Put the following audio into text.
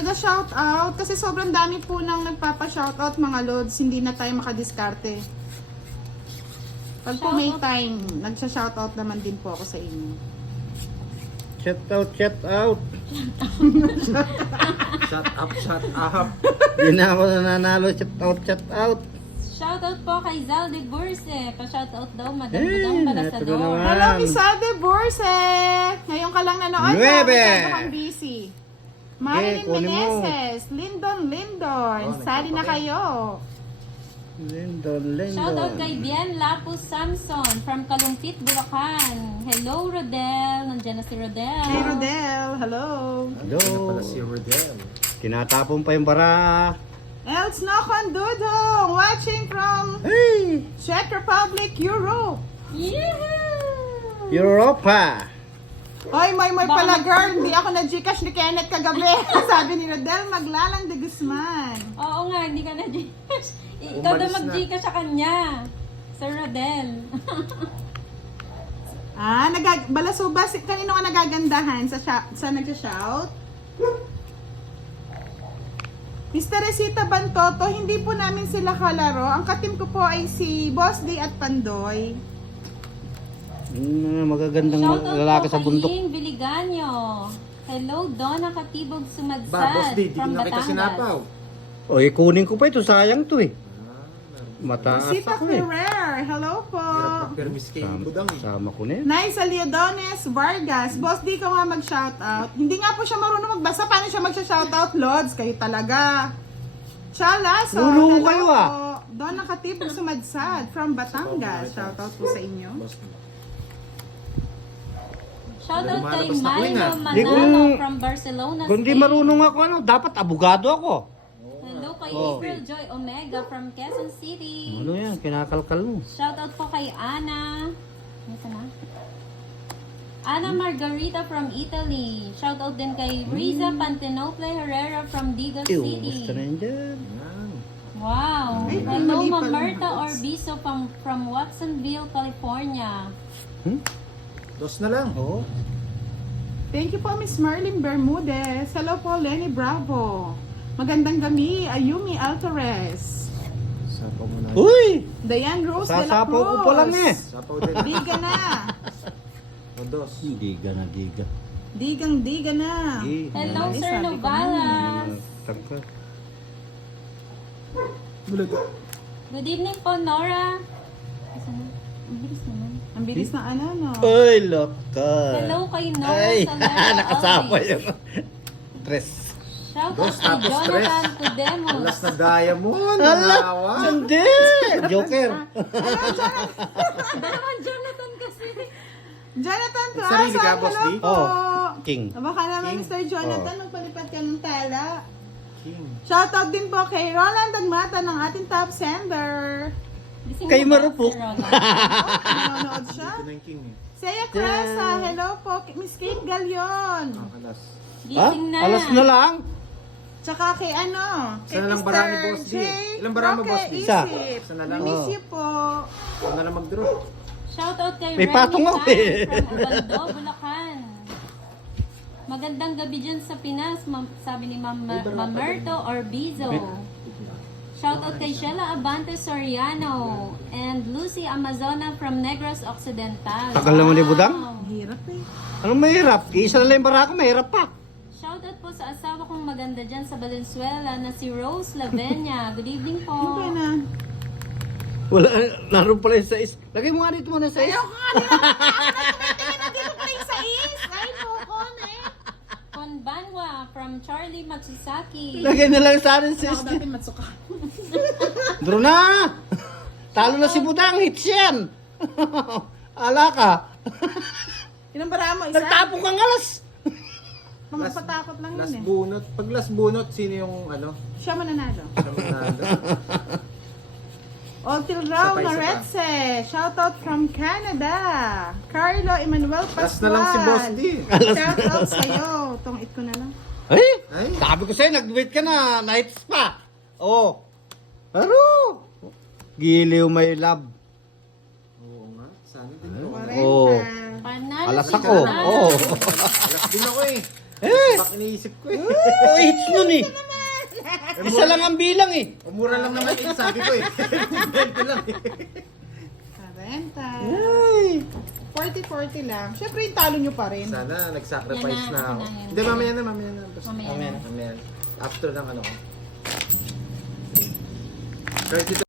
Taga-shoutout kasi sobrang dami po nang nagpapa-shoutout mga lods, hindi na tayo makadiskarte. Pag po may time, nagsha-shoutout naman din po ako sa inyo. Chat out, chat out. Shut up, shut up. Di na ako nananalo, chat out, chat out. Shoutout po kay Zal de Burse. Pa-shoutout daw, Madam Eh, Budang ito Balasador. na naman. Hello, Miss Alde Borse! Ngayon ka lang nanood na, Nuebe! masyado kang busy. Marilyn kunin mo. Meneses, Lindon, sali na nagpapakita. kayo. Lindon, Lindon. Shoutout kay Bien Lapus Samson from Kalumpit, Bulacan. Hello, Rodel. Nandiyan na si Rodel. Hey Rodel, hello. Hello. Ano pala si Rodel? Tinatapon pa yung bara. Els Nokon Dudong, watching from Hey! Czech Republic, Europe. Yehoo! Europa. Oy, may pala girl, hindi ako na-Gcash ni Kenneth kagabi. Sabi ni Rodel, maglalang de Guzman. Oo nga, hindi ka na Gcash. Ikaw daw Umalis mag-Gcash sa kanya. Sir Rodel. Balasuba, kanino ka nagagandahan sa nagsha-shout? Mr. Resita Bantoto, hindi po namin sila kalaro. Ang katim ko po ay si Boss D at Pandoy. Magagandang Shoutout lalaki po sa kay bundok. Ying Biliganyo. Hello, Donna Katibog Ba, boss Sumadsad D, di ko from nakita sinapaw. Batangas. O, kunin ko pa ito. Sayang to eh. Mataas Resita ako eh. Ferrer, hello po. Hirap mag-permis kay Budang eh. Sama ko na yan. Nice Aliodones Vargas. Boss D ka nga mag-shoutout. Hindi nga po siya marunong magbasa. Paano siya mag-shoutout, Lods? Kayo talaga. Chalaso, Lulu hello kayo, po. ah. Donna Katibog Sumadsad from Batangas. Shoutout po sa inyo. Boss mo. Shoutout kay Lumalabas na queen, Milo ah. Di Manalo kung- from Barcelona, Kung di Spain. marunong ako, dapat abogado ako. Hello kay Oh. April Joy Omega from Quezon City. Ano yan? Kinakalkal mo. Shoutout po kay Ana. Nasaan na? Ana Margarita from Italy. Shoutout din kay Riza Pantenople Herrera from Diga Ew, City. gusto na yan dyan. Yan. Wow. Ay, Hello, mali pala, Mamerta Mads. Orbizo from Watsonville, California. Dos na lang. Oo. Thank you po, Miss Marlene Bermudez. Hello po, Lenny Bravo. Magandang gabi, Ayumi Alvarez. Sapaw mo na. Uy! Diane Rose de la Sasapaw Cruz. ko pa lang eh. Sapaw din. Diga na. O dos. Diga na, diga. Diga na. Hello, Ay, Sir sabi ko Novalas. Tangka. Bulag. Good evening po, Nora. Asan na? Ang bilis naman. Ang bilis na ano, no? Ay, loka. Hello kay Nora Ay, Salera nakasama Alves. yung tres. Shoutout Dos, kay tapos Jonathan tres. Tudemos. Alas na diamond. Ala, Nanawa. hindi. Joker. Dalawang Jonathan kasi. Jonathan Sarili ka, Tuasan, Boss hello D? po. King. Baka naman, King? Mr. Jonathan, magpalipat ka ng tala. King. Shoutout din po kay Roland Agmata ng ating top sender. Gising Kay na ba, Marupok. Sir Roland? Nanonood siya. Ito na yung king eh. Saya Cresa, hello po. Miss Kate Galion. Alas. Ha? Gising na. Alas na lang. Tsaka kay ano, kay Isa na lang Mr. bara ni Boss D. J. Ilang bara mo, Roque Boss D? Isa. Isip. Isa na lang. We miss Oh. you po. Ito na lang mag-draw. Shoutout kay May Remy patong ako Tan eh. from Ubando, Bulacan. Magandang gabi dyan sa Pinas, sabi ni Mamerto Orbizo. Shoutout kay Sheila Abante Soriano and Lucy Amazona from Negros Occidental. Tagal naman ni Budang. Hirap eh. Anong mahirap? Isa na lang yung bara ko, mahirap pa. Shoutout po sa asawa kong maganda dyan sa Valenzuela na si Rose Lavenia. Good evening po. Ano ba na? Wala, naroon pala yung sais. Lagay mo nga dito muna yung sais. Ayaw ka nga nila. Tingnan na dito pa yung sais. Ay, nukon eh. Konbanwa from Charlie Matsusaki. Lagay na lang sa akin sais. Ako dati matsuka. Draw na! Talo na si Budang, hits yan! Ala ka! Ilang bara mo? Isa? Nagtapong kang alas! Mga patakot lang Last yun eh. bunot. Pag last bunot, sino yung ano? Siya mananalo. Siya manalo. Oltil Rao Isa pa, isa pa. Maretze. Shoutout from Canada. Carlo Emmanuel Pascual. Last na lang si Boss D. Shoutout sa'yo. Tungit ko na lang. Ay! Ay. Sabi ko sa'yo, nag-wait ka na, nights pa! Oo! Pero, giliw may love. Oo nga. Sana din. Oo. Quarenta. Panalo Alas si ako. Jonathan. Oo. Alas din ako eh. Bak iniisip ko eh. Oh, hits nun eh. Isa lang ang bilang eh. Mura lang naman yung sabi ko eh. 20 lang eh. 40. Ay. 40-40 lang. Siyempre, yung talo nyo pa rin. Sana nag-sacrifice Yan na, na ako. yan na, yan. Hindi, mamaya na. Basta, Mamaya Mamaya na. na. mamaya na. After ng ano ko. 32